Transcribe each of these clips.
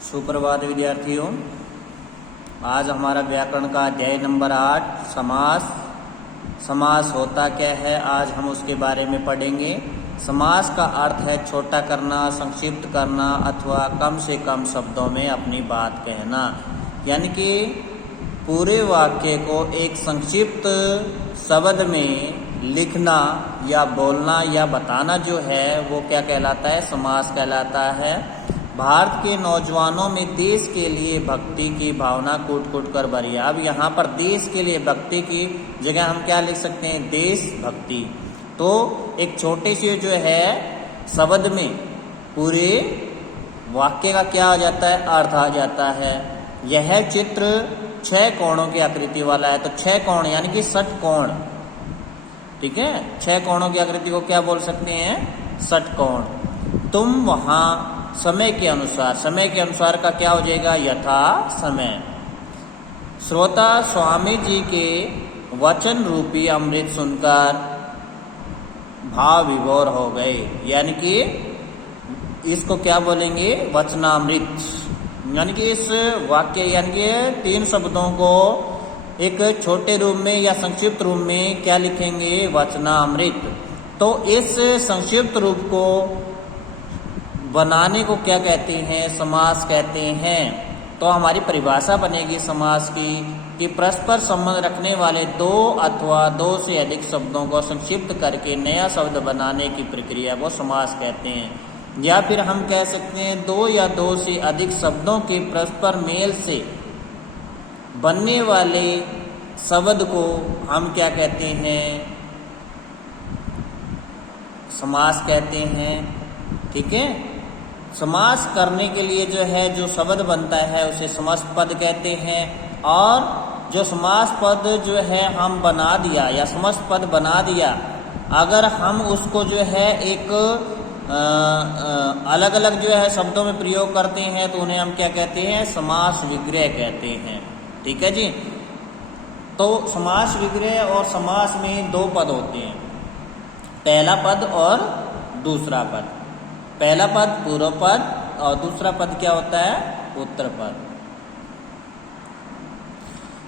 सुप्रभात विद्यार्थियों। आज हमारा व्याकरण का अध्याय नंबर 8 समास। समास होता क्या है, आज हम उसके बारे में पढ़ेंगे। समास का अर्थ है छोटा करना, संक्षिप्त करना अथवा कम से कम शब्दों में अपनी बात कहना। यानी कि पूरे वाक्य को एक संक्षिप्त शब्द में लिखना या बोलना या बताना जो है वो क्या कहलाता है, समास कहलाता है। भारत के नौजवानों में देश के लिए भक्ति की भावना कूट कूट कर भरी है। अब यहाँ पर देश के लिए भक्ति की जगह हम क्या लिख सकते हैं, देश भक्ति। तो एक छोटे से जो है शब्द में पूरे वाक्य का क्या आ जाता है, अर्थ आ जाता है। यह चित्र 6 कोणों की आकृति वाला है। तो 6 कोण यानी कि षटकोण, ठीक है। 6 कोणों की आकृति को क्या बोल सकते हैं, षटकोण। तुम वहां समय के अनुसार, समय के अनुसार का क्या हो जाएगा, यथा समय। श्रोता स्वामी जी के वचन रूपी अमृत सुनकर भाव विभोर हो गए। यानी कि इसको क्या बोलेंगे, वचनामृत। यानी कि इस वाक्य यानी कि 3 शब्दों को एक छोटे रूप में या संक्षिप्त रूप में क्या लिखेंगे, वचनामृत। तो इस संक्षिप्त रूप को बनाने को क्या कहते हैं, समास कहते हैं। तो हमारी परिभाषा बनेगी समास की कि परस्पर संबंध रखने वाले 2 अथवा 2 से अधिक शब्दों को संक्षिप्त करके नया शब्द बनाने की प्रक्रिया को समास कहते हैं। या फिर हम कह सकते हैं 2 या 2 से अधिक शब्दों के परस्पर मेल से बनने वाले शब्द को हम क्या कहते हैं, समास कहते हैं, ठीक है। समास करने के लिए जो है जो शब्द बनता है उसे समास पद कहते हैं। और जो समास पद जो है हम बना दिया या समास पद बना दिया, अगर हम उसको जो है एक अलग अलग जो है शब्दों में प्रयोग करते हैं तो उन्हें हम क्या कहते हैं, समास विग्रह कहते हैं, ठीक है जी। तो समास विग्रह और समास में 2 पद होते हैं, पहला पद और दूसरा पद। पहला पद पूर्व पद और दूसरा पद क्या होता है, उत्तर पद।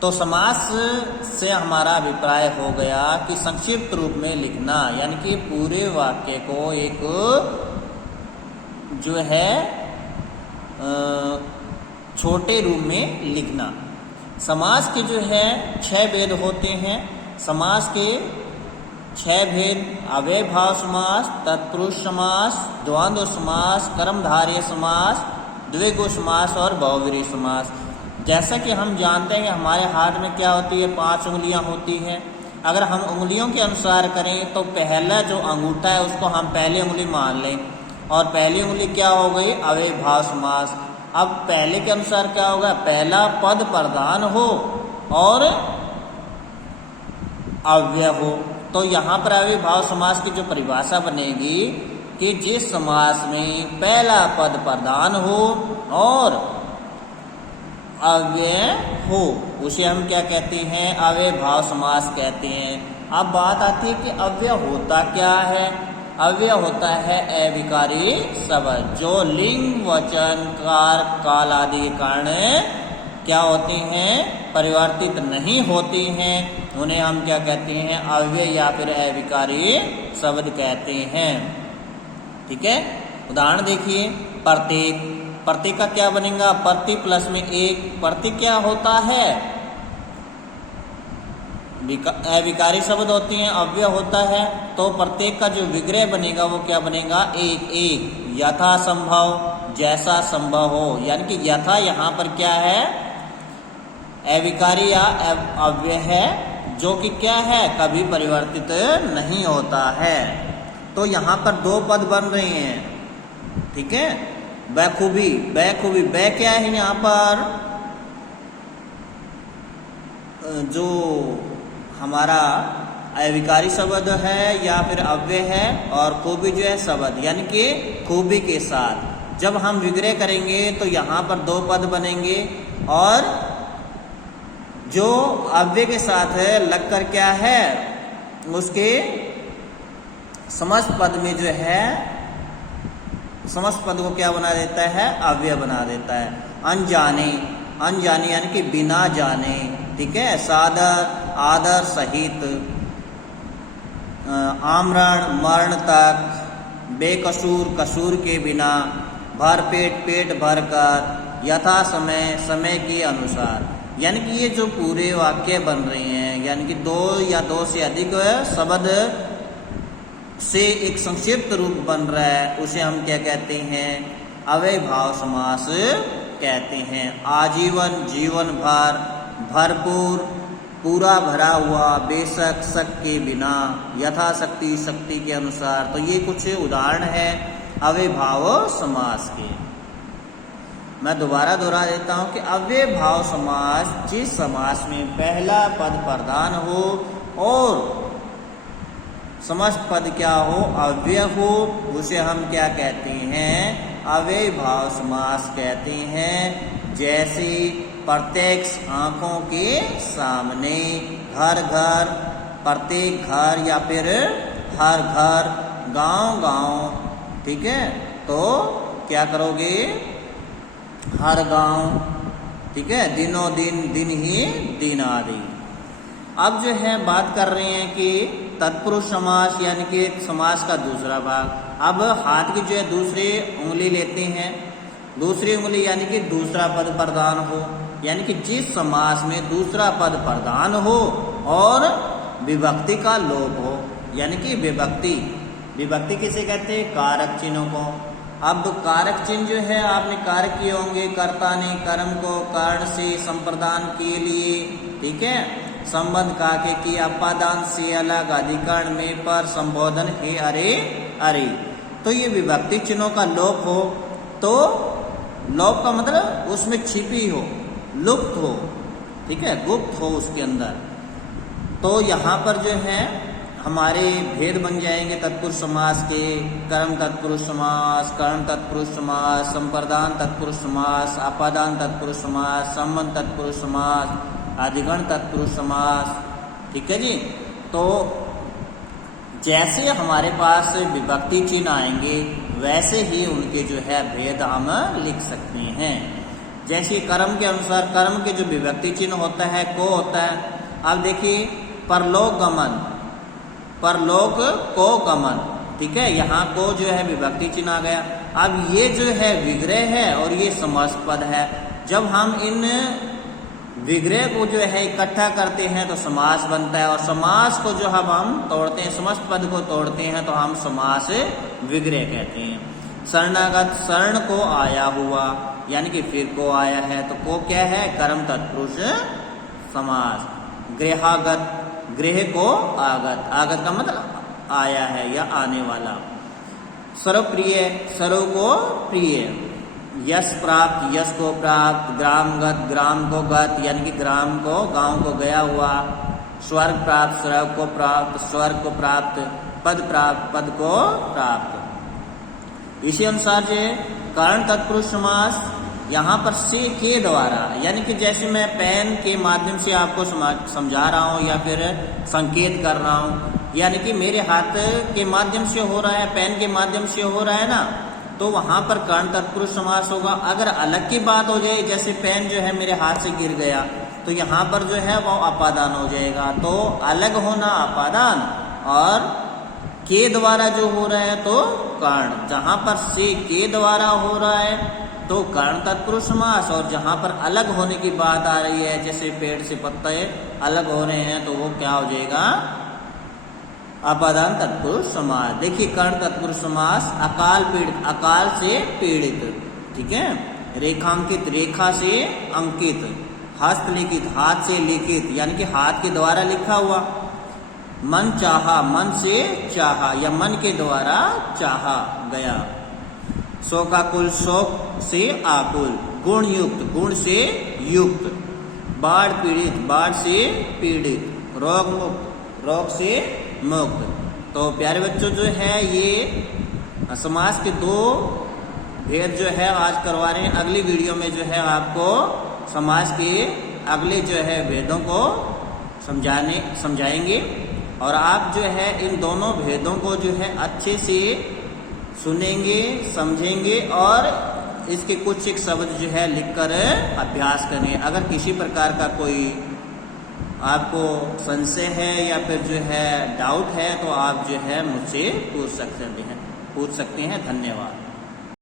तो समास से हमारा अभिप्राय हो गया कि संक्षिप्त रूप में लिखना, यानी कि पूरे वाक्य को एक जो है छोटे रूप में लिखना। समास के जो है 6 भेद होते हैं। समास के 6 भेद: अव्ययभाव समास, तत्पुरुष समास, द्वंद्व समास, कर्मधारय समास, द्विगु समास और बहुव्रीहि समास। जैसा कि हम जानते हैं कि हमारे हाथ में क्या होती है, 5 उंगलियां होती हैं। अगर हम उंगलियों के अनुसार करें तो पहला जो अंगूठा है उसको हम पहली उंगली मान लें और पहली उंगली क्या हो गई, अव्ययभाव समास। अब पहले के अनुसार क्या होगा, पहला पद प्रधान हो और अव्यय हो। तो यहाँ पर अव्ययभाव समास की जो परिभाषा बनेगी कि जिस समास में पहला पद प्रधान हो और अव्यय हो उसे हम क्या कहते हैं, अव्ययभाव समास कहते हैं। अब बात आती है कि अव्यय होता क्या है। अव्यय होता है अविकारी शब्द जो लिंग, वचन, कार, काल आदि के कारण क्या होते हैं, परिवर्तित नहीं होते हैं। उन्हें हम क्या कहते हैं, अव्यय या फिर अविकारी शब्द कहते हैं, ठीक है। उदाहरण देखिए, प्रत्येक। प्रत्येक का क्या बनेगा, प्रति प्लस में 1। प्रत्येक क्या होता है, अविकारी शब्द होते हैं, अव्यय होता है। तो प्रत्येक का जो विग्रह बनेगा वो क्या बनेगा, 1 1। यथा संभव, जैसा संभव हो। यानी कि यथा यहाँ पर क्या है, अविकारी या अव्यय है जो कि क्या है, कभी परिवर्तित नहीं होता है। तो यहाँ पर 2 पद बन रहे हैं, ठीक है। बखूबी, बखूबी, बै क्या है यहाँ पर, जो हमारा अविकारी शब्द है या फिर अव्यय है, और खूबी जो है शब्द, यानी कि खूबी के साथ जब हम विग्रह करेंगे तो यहाँ पर 2 पद बनेंगे और जो अव्यय के साथ है लगकर क्या है, उसके समस्त पद में जो है समस्त पद को क्या बना देता है? अव्यय बना देता है। अनजाने, अनजाने यानी कि बिना जाने, ठीक है। सादर, आदर सहित। आमरण, मरण तक। बेकसूर, कसूर के बिना। भरपेट, पेट भरकर। यथा समय, समय के अनुसार। यानी कि ये जो पूरे वाक्य बन रहे हैं, यानी कि दो या दो से अधिक शब्द से एक संक्षिप्त रूप बन रहा है, उसे हम क्या कहते हैं? अव्ययभाव समास कहते हैं। आजीवन, जीवन भर। भरपूर, पूरा भरा हुआ। बेशक, शक के बिना। यथाशक्ति, शक्ति के अनुसार। तो ये कुछ उदाहरण है अव्ययभाव समास के। मैं दोबारा दोहरा देता हूं कि अव्ययभाव समास जिस समास में पहला पद प्रधान हो और समस्त पद क्या हो? अव्यय हो, उसे हम क्या कहते हैं? अव्ययभाव समास कहते हैं। जैसे प्रत्यक्ष, आंखों के सामने। घर घर, प्रत्येक घर या फिर हर घर। गांव गांव, ठीक है। तो क्या करोगे? हर गांव, ठीक है। दिनों दिन, दिन ही दिन आदि। अब जो है बात कर रहे हैं कि तत्पुरुष समास यानी कि समास का दूसरा भाग। अब हाथ की जो है दूसरी उंगली लेते हैं। दूसरी उंगली यानी कि दूसरा पद प्रधान हो, यानी कि जिस समास में दूसरा पद प्रधान हो और विभक्ति का लोप हो, यानी कि विभक्ति। विभक्ति किसे कहते हैं? कारक चिन्हों को। अब कारक चिन्ह जो है आपने कारक किए होंगे। कर्ता ने कर्म को कारण से संप्रदान के लिए, ठीक है। संबंध काके की अपादान से अलग। अधिकरण में पर संबोधन है अरे अरे। तो ये विभक्ति चिन्हों का लोप हो, तो लोप का मतलब उसमें छिपी हो, लुप्त हो, ठीक है, गुप्त हो उसके अंदर। तो यहाँ पर जो है हमारे भेद बन जाएंगे तत्पुरुष समास के। कर्म तत्पुरुष समास, कर्ण तत्पुरुष समास, संप्रदान तत्पुरुष समास, अपादान तत्पुरुष समास, संबंध तत्पुरुष समास, अधिगण तत्पुरुष समास, ठीक है जी। तो जैसे हमारे पास विभक्ति चिन्ह आएंगे वैसे ही उनके जो है भेद हम लिख सकते हैं। जैसे कर्म के अनुसार कर्म के जो विभक्ति चिन्ह होता है को होता है। अब देखिए परलोक गमन, परलोक को गमन, ठीक है। यहाँ को जो है विभक्ति चिन्ह आ गया। अब ये जो है विग्रह है और ये समस्त पद है। जब हम इन विग्रह को जो है इकट्ठा करते हैं तो समास बनता है, और समास को जो हम तोड़ते हैं, समस्त पद को तोड़ते हैं तो हम समास विग्रह कहते हैं। शरणागत, शरण को आया हुआ, यानी कि फिर को आया है, तो को क्या है? कर्म तत्पुरुष समास। गृहागत, गृह को आगत, आगत का मतलब आया है या आने वाला। सर्वप्रिय, सर्व को प्रिय। यश प्राप्त, यश को प्राप्त। ग्रामगत, ग्राम को गत, यानी कि ग्राम को, गांव को गया हुआ। स्वर्ग प्राप्त, स्वर्ग को प्राप्त, स्वर्ग को प्राप्त। पद प्राप्त, पद को प्राप्त। इसी अनुसार जो कारण तत्पुरुष समास यहाँ पर से के द्वारा, यानी कि जैसे मैं पेन के माध्यम से आपको समझा रहा हूँ या फिर संकेत कर रहा हूँ, यानी कि मेरे हाथ के माध्यम से हो रहा है, पेन के माध्यम से हो रहा है ना, तो वहां पर कर्ण तत्पुरुष समास होगा। अगर अलग की बात हो जाए, जैसे पेन जो है मेरे हाथ से गिर गया, तो यहाँ पर जो है वो अपादान हो जाएगा। तो अलग होना अपादान, और के द्वारा जो हो रहा है तो कर्ण। जहां पर से के द्वारा हो रहा है तो कर्ण तत्पुरुष समास, और जहां पर अलग होने की बात आ रही है, जैसे पेड़ से पत्ते अलग हो रहे हैं, तो वो क्या हो जाएगा? अपादान तत्पुरुष समास। देखिए कर्ण तत्पुरुष समास अकाल पीड़ित, अकाल से पीड़ित, ठीक है। रेखांकित, रेखा से अंकित। हस्त लिखित, हाथ से लिखित, यानी कि हाथ के द्वारा लिखा हुआ। मन चाहा, मन से चाहा या मन के द्वारा चाहा गया। शोकाकुल, शोक से आकुल। गुण युक्त, गुण से युक्त। बाढ़ पीड़ित, बाढ़ से पीड़ित। रोग मुक्त, रोग से मुक्त। तो प्यारे बच्चों जो है ये समास के दो भेद जो है आज करवा रहे हैं। अगली वीडियो में जो है आपको समास के अगले जो है भेदों को समझाएंगे, और आप जो है इन दोनों भेदों को जो है अच्छे से सुनेंगे, समझेंगे और इसके कुछ एक शब्द जो है लिखकर अभ्यास करें। अगर किसी प्रकार का कोई आपको संशय है या फिर जो है डाउट है तो आप जो है मुझसे पूछ सकते हैं। धन्यवाद।